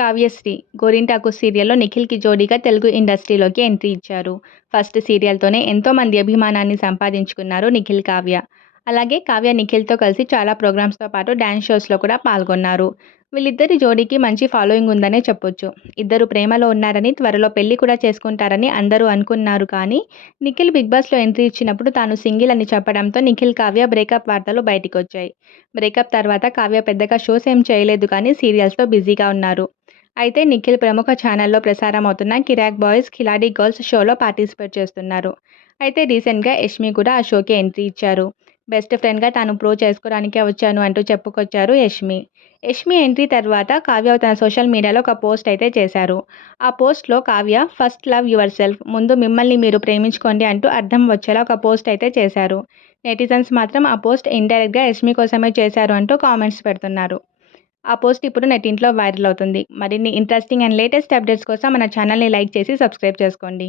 కావ్యశ్రీ గోరింటాకు సీరియల్లో నిఖిల్కి జోడీగా తెలుగు ఇండస్ట్రీలోకి ఎంట్రీ ఇచ్చారు. ఫస్ట్ సీరియల్తోనే ఎంతోమంది అభిమానాన్ని సంపాదించుకున్నారు నిఖిల్ కావ్య. అలాగే కావ్య నిఖిల్తో కలిసి చాలా ప్రోగ్రామ్స్తో పాటు డ్యాన్స్ షోస్లో కూడా పాల్గొన్నారు. వీళ్ళిద్దరి జోడీకి మంచి ఫాలోయింగ్ ఉందనే చెప్పొచ్చు. ఇద్దరు ప్రేమలో ఉన్నారని త్వరలో పెళ్ళి కూడా చేసుకుంటారని అందరూ అనుకున్నారు కానీ నిఖిల్ బిగ్ బాస్లో ఎంట్రీ ఇచ్చినప్పుడు తాను సింగిల్ అని చెప్పడంతో నిఖిల్ కావ్య బ్రేకప్ వార్తలు బయటికి వచ్చాయి బ్రేకప్ తర్వాత కావ్య పెద్దగా షోస్ ఏం చేయలేదు కానీ సీరియల్స్తో బిజీగా ఉన్నారు. అయితే నిఖిల్ ప్రముఖ ఛానల్లో ప్రసారం అవుతున్న కిరాక్ బాయ్స్ ఖిలాడీ గర్ల్స్ షోలో పార్టిసిపేట్ చేస్తున్నారు. అయితే రీసెంట్గా యష్మి కూడా ఆ షోకి ఎంట్రీ ఇచ్చారు. బెస్ట్ ఫ్రెండ్గా తాను ప్రో చేసుకోవడానికే వచ్చాను అంటూ చెప్పుకొచ్చారు యష్మి. యష్మి ఎంట్రీ తర్వాత కావ్య తన సోషల్ మీడియాలో ఒక పోస్ట్ అయితే చేశారు. ఆ పోస్ట్లో Kavya first love yourself ముందు మిమ్మల్ని మీరు ప్రేమించుకోండి అంటూ అర్థం వచ్చేలా ఒక పోస్ట్ అయితే చేశారు. నెటిజన్స్ మాత్రం ఆ పోస్ట్ ఇండైరెక్ట్గా యష్మి కోసమే చేశారు అంటూ కామెంట్స్ పెడుతున్నారు. ఆ పోస్ట్ ఇప్పుడు నెట్టింట్లో వైరల్ అవుతుంది. మరిన్ని ఇంట్రెస్టింగ్ అండ్ లేటెస్ట్ అప్డేట్స్ కోసం మన ఛానల్ని లైక్ చేసి సబ్స్క్రైబ్ చేసుకోండి.